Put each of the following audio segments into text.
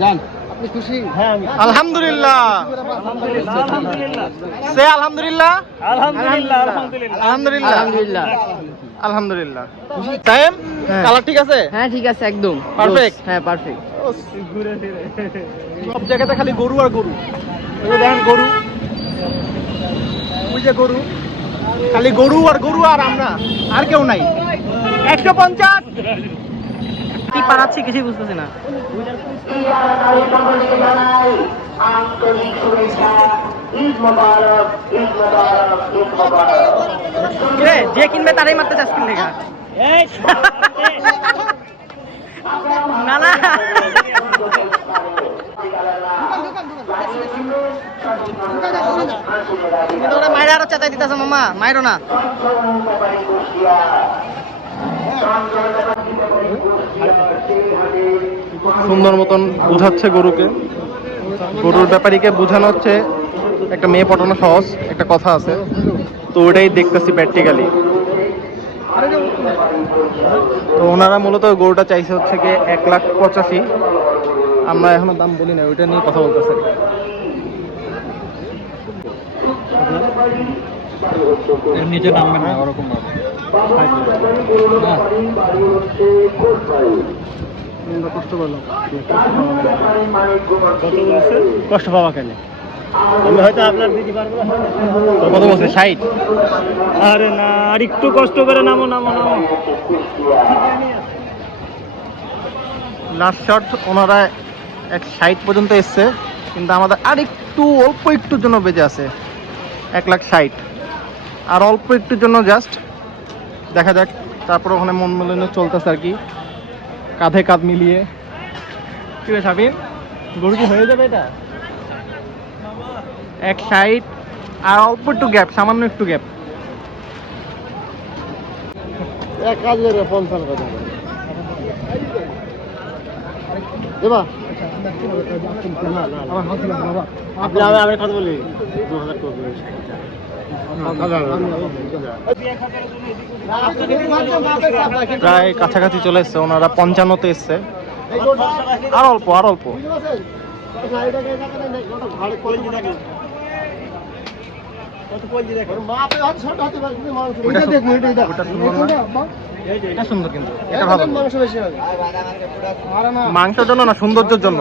যান। আপনি খুশি? হ্যাঁ আলহামদুলিল্লাহ। সে আলহামদুলিল্লাহ? আলহামদুলিল্লাহ আলহামদুলিল্লাহ। আলহামদুলিল্লাহ। আলহামদুলিল্লাহ। আলহামদুলিল্লাহ। টাইম হ্যাঁ। কালার ঠিক আছে? হ্যাঁ ঠিক আছে একদম? হ্যাঁ পারফেক্ট। সব জায়গাতে খালি গরু আর গরু। দেখেন গরু। ওই যে গরু। খালি গরু আর গরু আর আমরা। আর কেউ নাই। একশো পঞ্চাশ। কি পারাচ্ছি কিছুই বুঝতেছি না। যে কিনবে তারাই মারতে চাস কিনবে না মায়ের আরও চেতাই দিতেছে মামা। মায়েরও না। সুন্দর মতন বুঝাচ্ছে গরুকে। গরুর ব্যাপারীকে বোঝানো হচ্ছে, একটা মেয়ে পটানো সহজ, একটা কথা আছে। তো ওটাই দেখতেছি প্র্যাকটিক্যালি তো ওনারা মূলত গরুটা চাইছে হচ্ছে কি এক লাখ পঁচাশি। আমরা এখনও দাম বলি না, ওইটা নিয়ে কথা বলতেছে। নিচে নামবেন না, ওরকম ভাবে। কষ্ট বলছে কষ্ট পাওয়া কেন? আমি হয়তো আপনার দিতে পারব। কত বলছে? ষাট? আরে না আর একটু কষ্ট করে নামো নামো নামো। লাস্ট শট ওনারা এক ষাট পর্যন্ত এসছে কিন্তু আমাদের আর একটু অল্প একটুর জন্য বেঁচে আছে এক লাখ ষাট। আর অল্প একটুর জন্য জাস্ট দেখা যাক তারপর ওখানে মন মিলানো চলতেছে আর কি। কাঁধে কাঁধ মিলিয়ে। কি রে সাবিন গরু কি হয়ে যাবে এটা? এক সাইড আর অল্প একটু গ্যাপ সামান্য একটু গ্যাপ এক দেবা? আপনি আমি আমি কথা বলি। দু হাজার প্রায় কাছাকাছি চলে এসছে, ওনারা পঞ্চান্নতে এসছে। আর অল্প আর অল্প। মাংসের জন্য না? সৌন্দর্যের জন্য।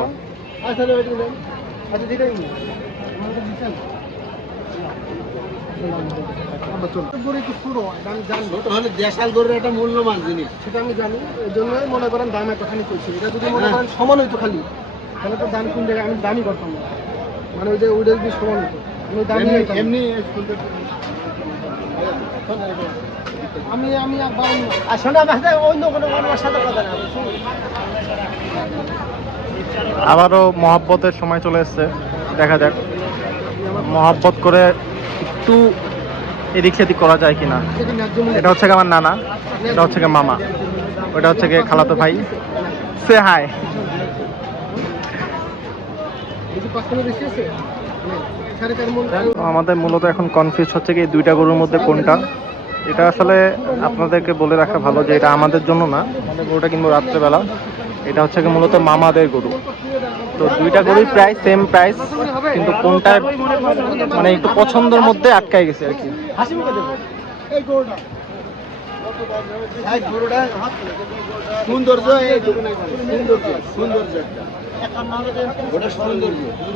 দেশাল গরুর একটা মূল্যবান জিনিস। সেটা আমি জানি এই জন্যই মনে করেন দাম একটুখানি করছি এটা যদি মনে করেন সমান হইতো খালি। তাহলে তো দাম কোন জায়গায়? আমি দামই করতাম না। মানে ওই যে ওইটা যদি সমান হতো আমি দামই নিতাম এমনি আমি আমি আর বাড়াবো না। অন্য কোনো মানুষের সাথে কথা না আবারও মহাব্বতের সময় চলে এসছে। দেখা যাক। মহাব্বত করে একটু এদিক সেদিক করা যায় কিনা? এটা হচ্ছে আমার নানা, এটা হচ্ছে মামা, ওটা হচ্ছে গিয়ে খালাতো ভাই। সে হাই আমাদের মূলত এখন কনফিউজ হচ্ছে কি দুইটা গরুর মধ্যে কোনটা? এটা আসলে আপনাদেরকে বলে রাখা ভালো যে এটা আমাদের জন্য না, আমাদের গরুটা কিনবো রাত্রেবেলা। এটা হচ্ছে কি মূলত মামাদের গরু। তো দুইটা গরুই প্রায় সেম প্রাইস কিন্তু কোনটা মানে একটু পছন্দের মধ্যে আটকাই গেছে আর কি। সৌন্দর্য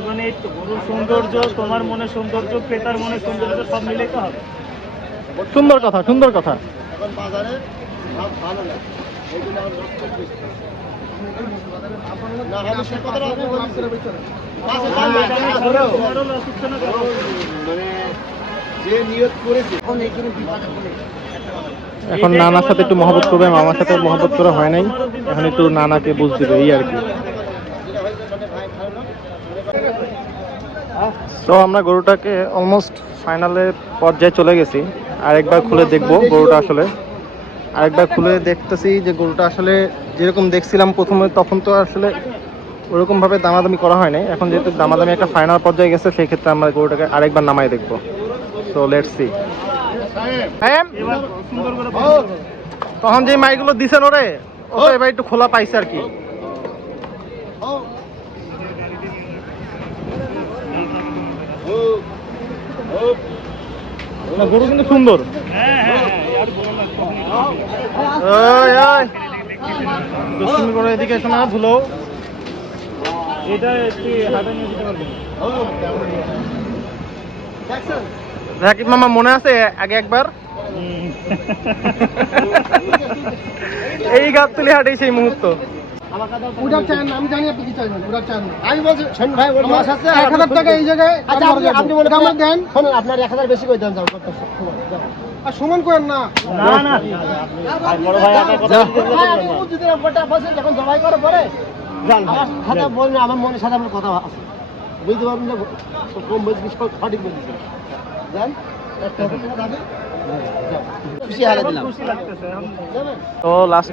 মানে গরুর সৌন্দর্য তোমার মনে সৌন্দর্য ক্রেতার মনে সৌন্দর্য সব মিলে তো হবে। সুন্দর কথা সুন্দর কথা। এখন বাজারে ভালো না এখন নানার সাথে একটু মহব্বত করবে, মামার সাথে মহব্বত করা হয় নাই। এখন একটু নানাকে বুঝ দিবে, এই আর কি। তো আমরা গরুটাকে অলমোস্ট ফাইনালের পর্যায়ে চলে গেছি। আরেকবার খুলে দেখব গরুটা আসলে। আরেকবার খুলে দেখতেছি যে গরুটা আসলে যেরকম দেখছিলাম প্রথমে তখন তো আসলে ওরকমভাবে দামাদামি করা হয়নি এখন যেহেতু দামাদামি একটা ফাইনাল পর্যায়ে গেছে সেই ক্ষেত্রে আমরা গরুটাকে আরেকবার নামাই দেখব। তো লেটস সি তখন যে মাইগুলো দিছেন ওরে ওটা এবার একটু খোলা পাইছে আর কি। গরু কিন্তু সুন্দর। হ্যাঁ হ্যাঁ দুষ্টুমি করে এদিকে এসো ধুলো। এটা একটু হাতে নিয়ে দিতে পারবেন রাকিব মামা মনে আছে আগে একবার? এই গাবতলি হাটেই সেই মুহূর্ত। উড়ার চান আমি জানি আপনি কি চাইবেন উড়ার চান আমি বলছি শোন ভাই ওর মাছ আছে এক হাজার টাকা এই জায়গায় আচ্ছা আপনি আপনি মনে আমার দেন। শুনুন আপনার এক হাজার বেশি করে দেন যাও। আর সুমন করেন না। না না। বড় ভাই আপনার কথা যদি গোটা বসে যখন জবাই করে পরে জান সাথে বলবেন আমার মনের সাথে আপনার কথা আছে। বুঝতে পারবেন যে কম বলছি সঠিক বলছি। জান? তো লাস্ট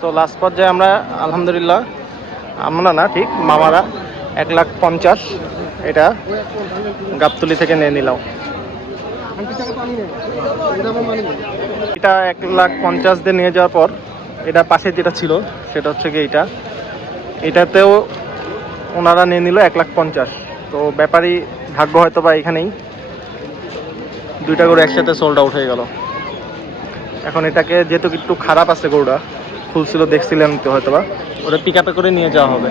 তো লাস্ট পর্যায়ে আমরা আলহামদুলিল্লাহ আমরা না ঠিক মামারা এক লাখ পঞ্চাশ এটা গাবতলি থেকে নিয়ে নিলাম আন্টি টাকা পানি নেই এটা এক লাখ পঞ্চাশ দিয়ে নিয়ে যাওয়ার পর এটা পাশে যেটা ছিল, সেটা হচ্ছে কি এটা। এটাতেও ওনারা নিয়ে নিল এক লাখ পঞ্চাশ। তো ব্যাপারই ভাগ্য হয়তো বা এখানেই। দুইটা গরু একসাথে সোল্ড আউট হয়ে গেল। এখন এটাকে যেহেতু একটু খারাপ আছে গরুটা, খুলছিল, দেখছিলেন তো হয়তো বা, ওটা পিক করে নিয়ে যাওয়া হবে।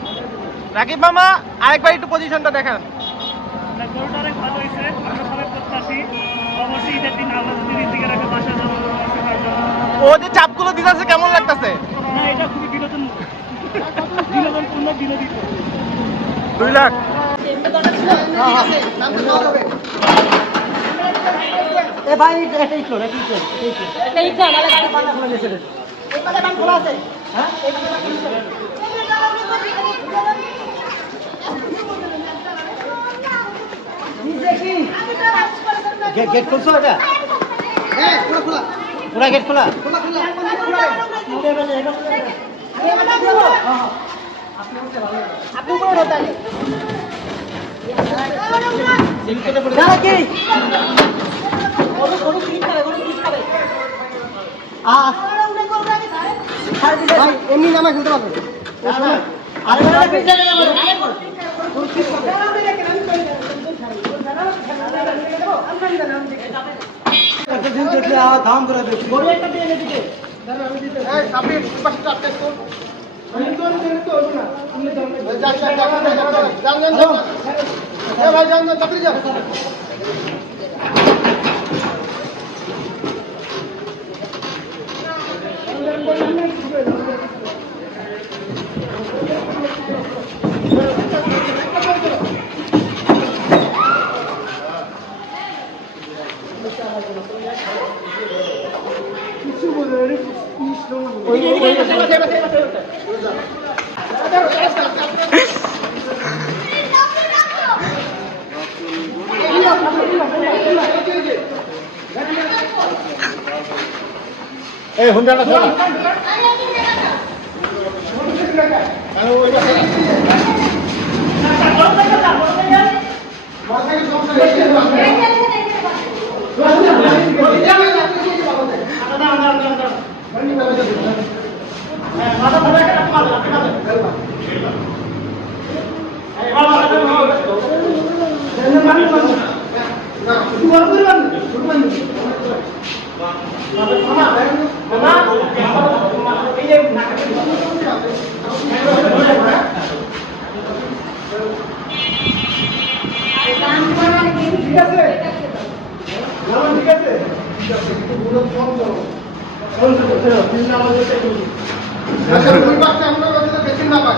রাকিব মামা আরেকবার একটু পজিশনটা দেখান না, গরুটা অনেক ভালো হয়েছে আমরা সবাই প্রত্যাশী অবশ্যই ঈদের দিন আল্লাহ যদি রিজিকে রাখে বাসা যাব বাসা খাওয়ার জন্য। ও যে চাপগুলো দিতেছে কেমন লাগতেছে না এটা খুবই বিনোদন বিনোদনপূর্ণ দুই লাখ ভাই খোলা আছে হ্যাঁ আছে গেট খুলছো এটা? হ্যাঁ গেট খোলা। পুরা গেট খোলা? খোলা খোলা। নামা খেলতে পারবে দাম করে ভাই যান যান চাকরি যান এই হুন্ডাটা চলা ঠিক আছে ঠিক আছে আচ্ছা আমরা বেশি না পাই